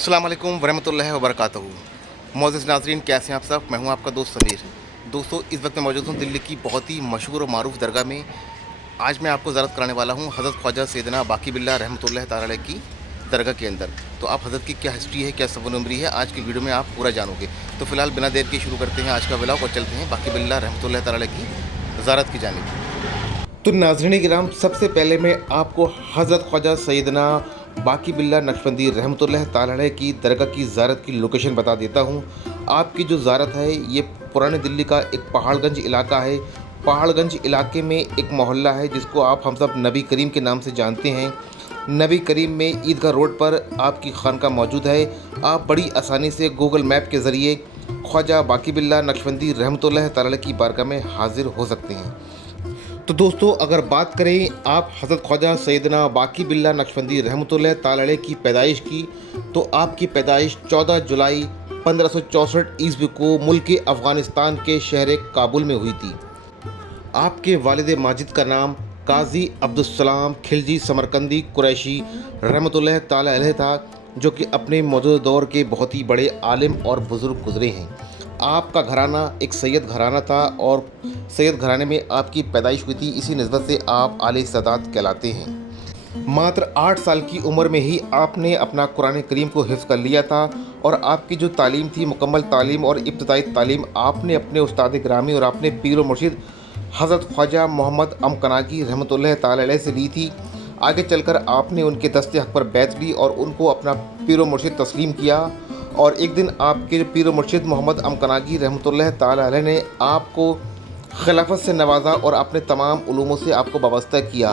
अस्सलाम वालेकुम वरहमतुल्लाहि वबरकातुहू। मोअज़्ज़िज़ नाज़रीन, कैसे हैं आप सब। मैं हूं आपका दोस्त समीर। दोस्तों, इस वक्त मैं मौजूद हूं दिल्ली की बहुत ही मशहूर और मारूफ दरगाह में। आज मैं आपको ज़ियारत कराने वाला हूं हज़रत ख्वाजा सैयदना बाकी बिल्ला रहमतुल्लाहि तआला अलैह की दरगाह के अंदर। तो आप हज़रत की क्या हिस्ट्री है, क्या सफ़र उम्री है, आज की वीडियो में आप पूरा जानोगे। तो फ़िलहाल बिना देर के शुरू करते हैं आज का व्लॉग और चलते हैं बाकी बिल्ला रहमतुल्लाहि तआला अलैह की ज़ियारत की जानिब। तो नाज़रीन किराम, सबसे पहले मैं आपको हज़रत ख्वाजा सैयदना बाकी बिल्ला नक्शबंदी रहमतुल्लाह ताला अलैह की दरगाह की ज़ियारत की लोकेशन बता देता हूँ। आपकी जो ज़ियारत है ये पुराने दिल्ली का एक पहाड़गंज इलाका है। पहाड़गंज इलाके में एक मोहल्ला है जिसको आप हम सब नबी करीम के नाम से जानते हैं। नबी करीम में ईदगाह रोड पर आपकी खानका मौजूद है। आप बड़ी आसानी से गूगल मैप के ज़रिए ख्वाजा बाकी बिल्ला नक्शबंदी रहमतुल्लाह ताला अलैह की बारगाह में हाज़िर हो सकते हैं। तो दोस्तों, अगर बात करें आप हज़रत ख्वाजा सैयदना बाकी बिल्ला नक्शबंदी रहमतुल्लाह ताला अलैह की पैदाइश की, तो आपकी पैदाइश 14 जुलाई 1564 ईस्वी को मुल्क अफ़गानिस्तान के शहर काबुल में हुई थी। आपके वालिद माजिद का नाम काजी अब्दुस्सलाम खिलजी समरकंदी कुरैशी रहमतुल्लाह ताला अलैह था, जो कि अपने मौजूदा दौर के बहुत ही बड़े आलिम और बुज़ुर्ग गुज़रे हैं। आपका घराना एक सैयद घराना था और सैयद घराने में आपकी पैदाइश हुई थी, इसी निस्बत से आप आले सदात कहलाते हैं। मात्र 8 साल की उम्र में ही आपने अपना कुरान करीम को हिफ्ज़ कर लिया था और आपकी जो तालीम थी, मुकम्मल तालीम और इब्तदाई तालीम आपने अपने उस्ताद ग्रामी और अपने पीर व मुर्शिद हज़रत ख्वाजा मोहम्मद अमकनागी रहमतुल्लाह ताला अलैह से ली थी। आगे चलकर आपने उनके दस्ते हक़ पर बैत ली और उनको अपना पीर व मुर्शिद तस्लीम किया। और एक दिन आपके पीर व मुर्शिद मोहम्मद अमकनागी रहमतुल्लाह ताला अलैह ने आपको खिलाफत से नवाजा और अपने तमाम उलूमों से आपको वाबस्ता किया।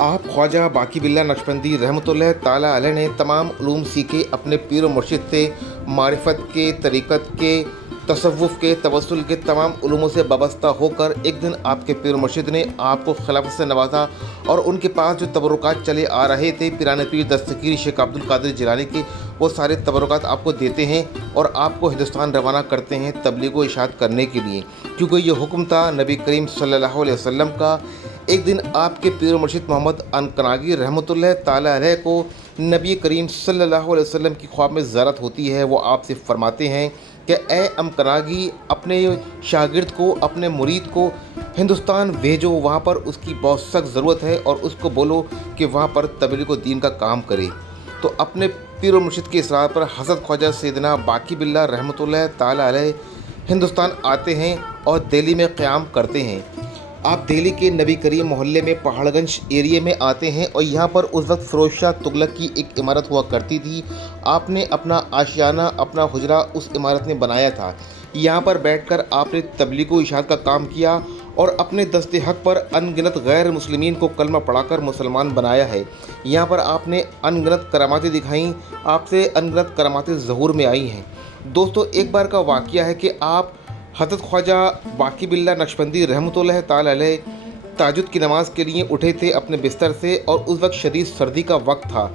आप ख्वाजा बाकी बिल्ला नक्शबंदी रहमतुल्लाह ताला अलैह ने तमाम उलूम सीखे अपने पीर व मुर्शिद से। मारिफत के, तरीक़त के, तसव्वुफ़ के, तवस्सुल के तमाम उलूमों से वाबस्ता होकर एक दिन आपके पीर मुर्शिद ने आपको खिलाफत से नवाजा और उनके पास जो तबरुकात चले आ रहे थे पिराने पीर दस्तगीर शेख अब्दुल कादिर जिलानी के, वो सारे तबरुकात आपको देते हैं और आपको हिंदुस्तान रवाना करते हैं तबलीग व इशाअत करने के लिए, क्योंकि ये हुक्म था नबी करीम सल्लल्लाहु अलैहि वसल्लम का। एक दिन आपके पीर मुर्शिद मोहम्मद अमकनागी रहमतुल्लाह ताला अलैह को नबी करीम सल्लल्लाहु अलैहि वसल्लम की ख्वाब में ज़ियारत होती है। वो आपसे फरमाते हैं कि ए अमकनागी, अपने शागिर्द को, अपने मुरीद को हिंदुस्तान भेजो, वहाँ पर उसकी बहुत सख्त ज़रूरत है और उसको बोलो कि वहाँ पर तबलीग व दीन का काम करे। तो अपने पीर व मुर्शिद के इसरार पर हज़रत ख्वाजा सैयदना बाकी बिल्ला रहमतुल्लाह ताला अलैह हिंदुस्तान आते हैं और दिल्ली में क़याम करते हैं। आप दिल्ली के नबी करीम मोहल्ले में पहाड़गंज एरिया में आते हैं और यहाँ पर उस वक्त फ़िरोज़ शाह तुगलक की एक इमारत हुआ करती थी। आपने अपना आशियाना, अपना हुजरा उस इमारत में बनाया था। यहाँ पर बैठकर आपने तबलीग व इशाअत का काम किया और अपने दस्ते हक़ पर अनगिनत गैर मुस्लिमीन को कलमा पढ़ाकर मुसलमान बनाया है। यहाँ पर आपने अनगिनत करामातें दिखाईं, आपसे अनगिनत करामातें ज़हूर में आई हैं। दोस्तों, एक बार का वाक़या है कि आप हज़रत ख्वाजा बाकी बिल्ला नक्शबंदी रहमतुल्लाह ताला अलैह ताजुद की नमाज़ के लिए उठे थे अपने बिस्तर से और उस वक्त शदीद सर्दी का वक्त था।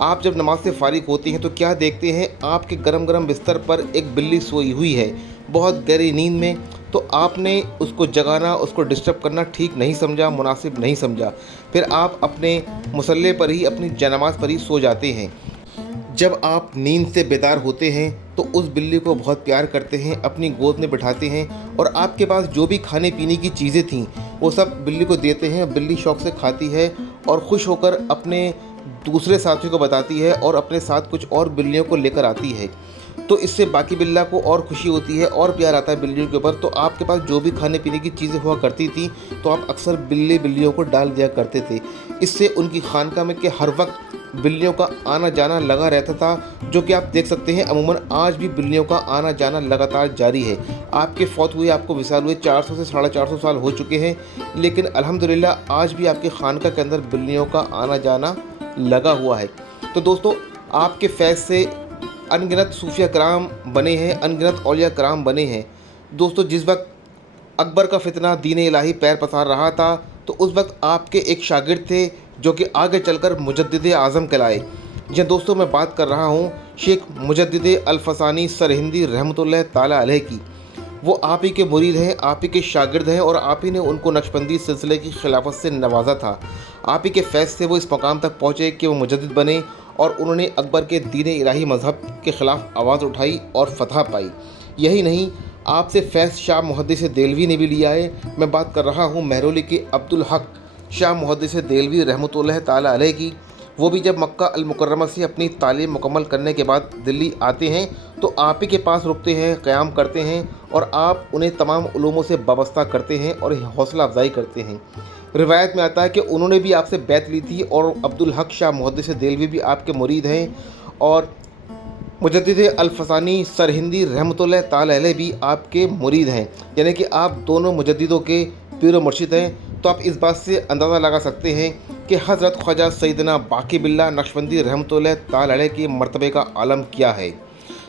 आप जब नमाज से फ़ारिग होती हैं तो क्या देखते हैं, आपके गरम गरम बिस्तर पर एक बिल्ली सोई हुई है बहुत गहरी नींद में। तो आपने उसको जगाना, उसको डिस्टर्ब करना ठीक नहीं समझा, मुनासिब नहीं समझा। फिर आप अपने मुसल्ले पर ही, अपनी जनमाज़ पर ही सो जाते हैं। जब आप नींद से बेदार होते हैं तो उस बिल्ली को बहुत प्यार करते हैं, अपनी गोद में बिठाते हैं और आपके पास जो भी खाने पीने की चीज़ें थीं वो सब बिल्ली को देते हैं। बिल्ली शौक़ से खाती है और ख़ुश होकर अपने दूसरे साथियों को बताती है और अपने साथ कुछ और बिल्लियों को लेकर आती है। तो इससे बाकी बिल्ला को और खुशी होती है और प्यार आता है बिल्लियों के ऊपर। तो आपके पास जो भी खाने पीने की चीज़ें हुआ करती थी तो आप अक्सर बिल्लियों को डाल दिया करते थे। इससे उनकी खानका में के हर वक्त बिल्लियों का आना जाना लगा रहता था, जो कि आप देख सकते हैं अमूमन आज भी बिल्लियों का आना जाना लगातार जारी है। आपके फौत हुए, आपको विसाल हुए 400 से 450 साल हो चुके हैं, लेकिन अल्हम्दुलिल्लाह आज भी आपके खानका के अंदर बिल्लियों का आना जाना लगा हुआ है। तो दोस्तों, आपके फैज़ से अनगिनत सूफिया कराम बने हैं, अनगिनत औलिया कराम बने हैं। दोस्तों, जिस वक्त अकबर का फितना दीन इलाही पैर पसार रहा था तो उस वक्त आपके एक शागिर्द थे जो कि आगे चलकर मुजद्दिद आज़म कहलाए। जी दोस्तों, मैं बात कर रहा हूँ शेख मुजद्दिद अल-फसानी सरहिंदी रहमतुल्लाह ताला अलैह की। वो आप ही के मुरीद हैं, आप ही के शागिर्द हैं और आप ही ने उनको नक्शबंदी सिलसिले की खिलाफत से नवाजा था। आप ही के फैज़ से वो इस मकाम तक पहुँचे कि वो मुजद्दिद बने और उन्होंने अकबर के दीन इलाही मज़हब के ख़िलाफ़ आवाज़ उठाई और फतह पाई। यही नहीं, आपसे फैज़ शाह मुहद्दिस देलवी ने भी लिया है। मैं बात कर रहा हूँ महरौली के अब्दुल हक शाह मुहद्दिस देलवी रहमतुल्लाह ताला अलैह की। वो भी जब मक्का अल मुकर्रमा से अपनी तालीम मुकम्मल करने के बाद दिल्ली आते हैं तो आप ही के पास रुकते हैं, क़याम करते हैं और आप उन्हें तमाम उलूमों से वाबस्ता करते हैं और हौसला अफजाई करते हैं। रिवायत में आता है कि उन्होंने भी आपसे बैत ली थी और अब्दुल हक शाह मुहद्दिस देलवी भी आपके मुरीद हैं और मुजद्दिद अल-फसानी सरहिंदी रहमतुल्लाह ताला अलैह भी आपके मुरीद हैं, यानी कि आप दोनों मुजद्दिदों के पीर व मुर्शिद हैं। तो आप इस बात से अंदाज़ा लगा सकते हैं कि हज़रत ख्वाजा सैयदना बाकी बिल्ला नक्शबंदी रहमतुल्लाह ताला अलैह के मर्तबे का आलम क्या है।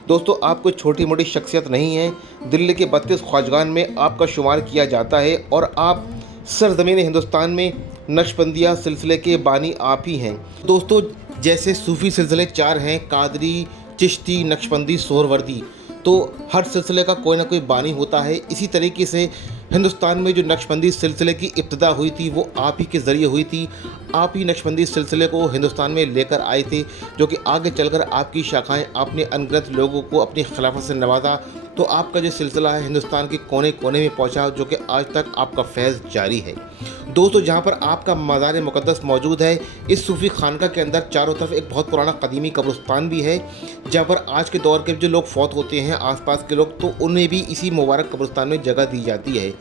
दोस्तों, आप कोई छोटी मोटी शख्सियत नहीं हैं। दिल्ली के 32 ख्वाजगान में आपका शुमार किया जाता है और आप सरज़मीन हिंदुस्तान में नक्शबंदिया सिलसिले के बानी आप ही हैं। दोस्तों, जैसे सूफ़ी सिलसिले 4 हैं, कादरी, चिश्ती, नक्शबंदी, सोहरवर्दी, तो हर सिलसिले का कोई ना कोई बानी होता है। इसी तरीके से हिंदुस्तान में जो नक्शबंदी सिलसिले की इब्तिदा हुई थी वो आप ही के ज़रिए हुई थी। आप ही नक्शबंदी सिलसिले को हिंदुस्तान में लेकर आए थे, जो कि आगे चलकर आपकी शाखाएं आपने अनगिनत लोगों को अपनी खिलाफत से नवाजा। तो आपका जो सिलसिला है हिंदुस्तान के कोने कोने में पहुंचा, जो कि आज तक आपका फैज़ जारी है। दोस्तों, जहां पर आपका मज़ार मुक़द्दस मौजूद है, इस सूफ़ी खानका के अंदर चारों तरफ एक बहुत पुराना कदीमी कब्रिस्तान भी है, जहां पर आज के दौर के जो लोग फौत होते हैं आसपास के लोग, तो उन्हें भी इसी मुबारक कब्रिस्तान में जगह दी जाती है।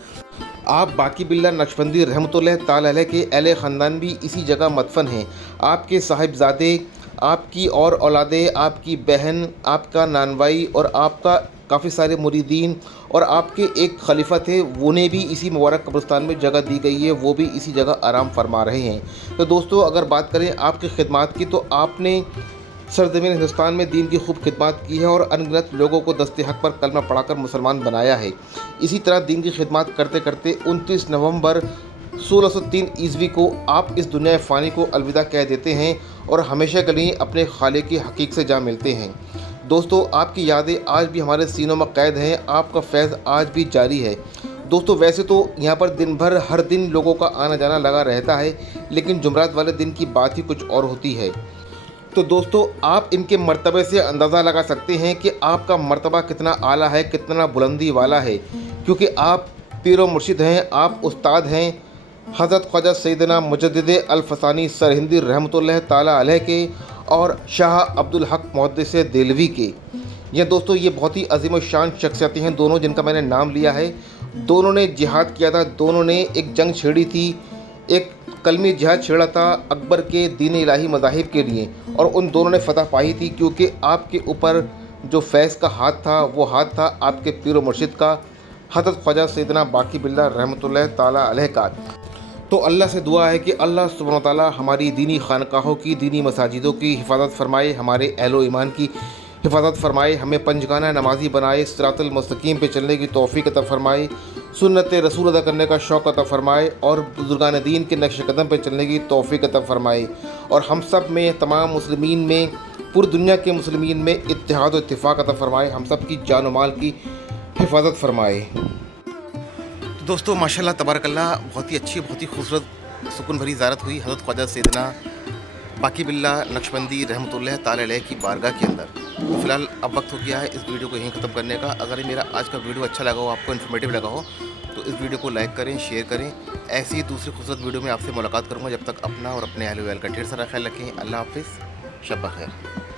आप बाकी बिल्ला नक्शबंदी रहमतुल्लाह ताला अलैह के अहले ख़ानदान भी इसी जगह मदफन हैं। आपके साहिबजादे, आपकी और औलादे, आपकी बहन, आपका नानवाई और आपका काफ़ी सारे मुरीदीन और आपके एक खलीफा थे, उन्हें भी इसी मुबारक कब्रिस्तान में जगह दी गई है। वो भी इसी जगह आराम फरमा रहे हैं। तो दोस्तों, अगर बात करें आपकी खिदमत की, तो आपने सरज़मीन हिंदुस्तान में दीन की खूब खिदमत की है और अनगिनत लोगों को दस्ते हक़ पर कलमा पढ़ाकर मुसलमान बनाया है। इसी तरह दीन की खिदमत करते करते 29 नवंबर 1603 ईस्वी को आप इस दुनिया फ़ानी को अलविदा कह देते हैं और हमेशा के लिए अपने खालिक की हकीक से जा मिलते हैं। दोस्तों, आपकी यादें आज भी हमारे सीनों में कैद हैं, आपका फैज़ आज भी जारी है। दोस्तों, वैसे तो यहाँ पर दिन भर हर दिन लोगों का आना जाना लगा रहता है, लेकिन जुमरात वाले दिन की बात ही कुछ और होती है। तो दोस्तों, आप इनके मर्तबे से अंदाज़ा लगा सकते हैं कि आपका मर्तबा कितना आला है, कितना बुलंदी वाला है, क्योंकि आप पीर व मुर्शिद हैं, आप उस्ताद हैं हज़रत ख्वाजा सैयदना मुजद्दिद अल-फसानी सरहिंदी रहमतुल्लाह ताला अलैह के और शाह अब्दुल हक मुहद्दिस देलवी के। ये दोस्तों, ये बहुत ही अजीम शान शख्सियतें हैं दोनों, जिनका मैंने नाम लिया है। दोनों ने जिहाद किया था, दोनों ने एक जंग छेड़ी थी, एक कलमी जिहाद छेड़ा था अकबर के दीन इलाही मज़ाहिब के लिए, और उन दोनों ने फतह पाई थी, क्योंकि आपके ऊपर जो फैज़ का हाथ था वो हाथ था आपके पीर व मुर्शिद का, हज़रत ख्वाजा सैयदना बाकी बिल्ला रहमतुल्लाह ताला अलैह का। तो अल्लाह से दुआ है कि अल्लाह सुब्हानहू व तआला हमारी दीनी खानकाहों की, दीनी मसाजिदों की हिफाजत फरमाए, हमारे अहलो ईमान की हिफाजत फरमाए, हमें पंजगाना नमाजी बनाए, सिरातुल मुस्तकीम पे चलने की तौफ़ीक अता फरमाए, सुन्नत रसूल अदा करने का शौक़ अता फरमाए और बुज़ुर्गान दीन के नक्श कदम पे चलने की तौफ़ीक अता फरमाए, और हम सब में, तमाम मुस्लिमीन में, पूरी दुनिया के मुस्लिमीन में इत्तेहाद और इत्तिफ़ाक़ अता फरमाए, हम सब की जान व माल की हिफाजत फरमाए। तो दोस्तों, माशाल्लाह तबारकल्लाह, बहुत ही अच्छी, बहुत ही खूबसूरत सुकून भरी ज़ियारत हुई हज़रत ख्वाजा सैयदना बाकी बिल्ला नक्शबंदी रहमतुल्लाह ताला अलैह की बारगाह के अंदर। तो फ़िलहाल अब वक्त हो गया है इस वीडियो को यहीं ख़त्म करने का। अगर मेरा आज का वीडियो अच्छा लगा हो, आपको इन्फॉर्मेटिव लगा हो, तो इस वीडियो को लाइक करें, शेयर करें। ऐसी ही दूसरी खूबसूरत वीडियो में आपसे मुलाकात करूँगा। जब तक अपना और अपने अहल व अयाल का ढेर सारा ख्याल रखें। अल्लाह हाफ़िज़, शब बख़ैर।